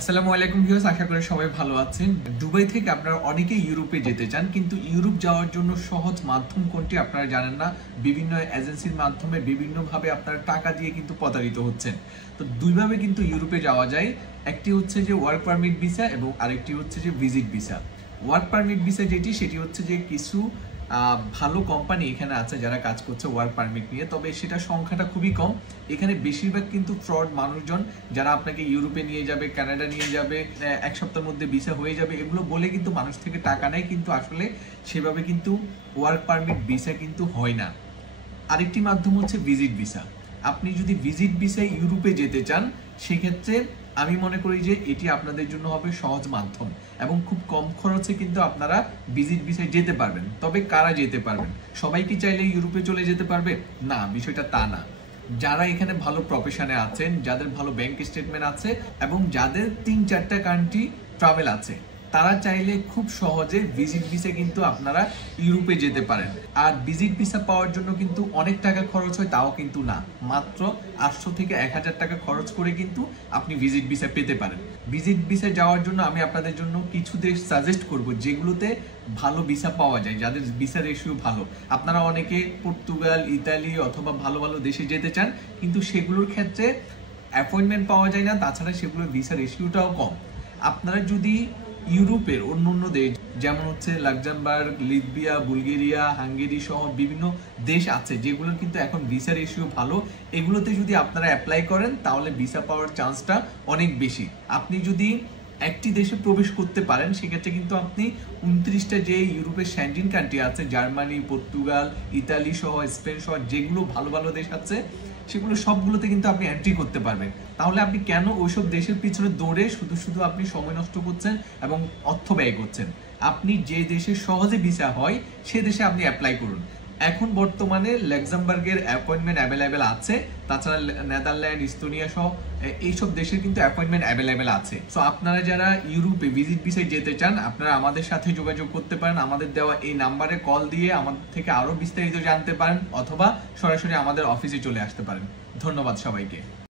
আসসালামু আলাইকুম ভিউয়ার্স, আশা করি সবাই ভালো আছেন। দুবাই থেকে আপনারা অনেকেই ইউরোপে যেতে চান, কিন্তু ইউরোপ যাওয়ার জন্য সহজ মাধ্যম কোনটি আপনারা জানেন না। বিভিন্ন এজেন্সির মাধ্যমে বিভিন্নভাবে আপনারা টাকা দিয়ে কিন্তু প্রতারিত হচ্ছেন। তো দুইভাবে কিন্তু ইউরোপে যাওয়া যায়। একটি হচ্ছে যে ওয়ার্ক পারমিট ভিসা এবং আরেকটি হচ্ছে যে visit visa. Work permit visa সেটি হচ্ছে যে কিছু ভালো কোম্পানি এখানে আছে যারা কাজ করছে ওয়ার্ক পারমিট নিয়ে, তবে সেটা সংখ্যাটা খুবই কম। এখানে বেশিরভাগ কিন্তু ফ্রড মানুষজন, যারা আপনাকে ইউরোপে নিয়ে যাবে, কানাডা নিয়ে যাবে, এক সপ্তাহের মধ্যে ভিসা হয়ে যাবে, এগুলো বলে কিন্তু মানুষ থেকে টাকা নেয়, কিন্তু আসলে সেভাবে কিন্তু ওয়ার্ক পারমিট ভিসা কিন্তু হয় না। আরেকটি মাধ্যম হচ্ছে ভিজিট ভিসা। আপনি যদি ভিজিট ভিসায় ইউরোপে যেতে চান, সেক্ষেত্রে আমি মনে করি যে এটি আপনাদের জন্য হবে সহজ মাধ্যম এবং খুব কম খরচে কিন্তু আপনারা ভিজিট ভিসায় যেতে পারবেন। তবে কারা যেতে পারবেন? সবাই কি চাইলে ইউরোপে চলে যেতে পারবে? না, বিষয়টা তা না। যারা এখানে ভালো প্রফেশনে আছেন, যাদের ভালো ব্যাংক স্টেটমেন্ট আছে এবং যাদের 3-4টা কান্ট্রি ট্রাভেল আছে, তারা চাইলে খুব সহজে ভিজিট ভিসা কিন্তু আপনারা ইউরোপে যেতে পারেন। আর ভিজিট ভিসা পাওয়ার জন্য কিন্তু অনেক টাকা খরচ হয়, তাও কিন্তু না, মাত্র 800 থেকে 1000 টাকা খরচ করে কিন্তু আপনি ভিজিট ভিসা পেতে পারেন। ভিজিট ভিসা যাওয়ার জন্য আমি আপনাদের জন্য কিছু দেশ সাজেস্ট করব যেগুলোতে ভালো ভিসা পাওয়া যায়, যাদের ভিসা রেশিও ভালো। আপনারা অনেকে পর্তুগাল, ইতালি অথবা ভালো ভালো দেশে যেতে চান, কিন্তু সেগুলোর ক্ষেত্রে অ্যাপয়েন্টমেন্ট পাওয়া যায় না, তাছাড়া সেগুলোর ভিসা রেশিওটাও কম। আপনারা যদি ইউরোপের অন্য দেশ, যেমন হচ্ছে লাক্সেমবার্গ, লিথুয়ানিয়া, বুলগেরিয়া, হাঙ্গেরি সহ বিভিন্ন দেশ আছে যেগুলোর কিন্তু এখন ভিসা রেশিও ভালো, এগুলোতে যদি আপনারা অ্যাপ্লাই করেন তাহলে ভিসা পাওয়ার চান্সটা অনেক বেশি। আপনি যদি একটি দেশে প্রবেশ করতে পারেন, সেক্ষেত্রে কিন্তু আপনি 29টা যে ইউরোপের সেনজেন কান্ট্রি আছে, জার্মানি, পর্তুগাল, ইতালি সহ, স্পেন সহ যেগুলো ভালো ভালো দেশ আছে, সেগুলো সবগুলোতে কিন্তু আপনি এন্ট্রি করতে পারবেন। তাহলে আপনি কেন ওইসব দেশের পিছনে দৌড়ে শুধু শুধু আপনি সময় নষ্ট করছেন এবং অর্থ ব্যয় করছেন? আপনি যে দেশে সহজে ভিসা হয় সে দেশে আপনি অ্যাপ্লাই করুন। এখন বর্তমানে লাক্সেমবার্গের অ্যাপয়েন্টমেন্ট অ্যাভেলেবেল আছে, তাছাড়া নেদারল্যান্ড, ইস্তোনিয়া সহ এইসব দেশের কিন্তু অ্যাপয়েন্টমেন্ট অ্যাভেলেবেল আছে। সো আপনারা যারা ইউরোপে ভিজিট ভিসায় যেতে চান, আপনারা আমাদের সাথে যোগাযোগ করতে পারেন। আমাদের দেওয়া এই নাম্বারে কল দিয়ে আমাদের থেকে আরো বিস্তারিত জানতে পারেন, অথবা সরাসরি আমাদের অফিসে চলে আসতে পারেন। ধন্যবাদ সবাইকে।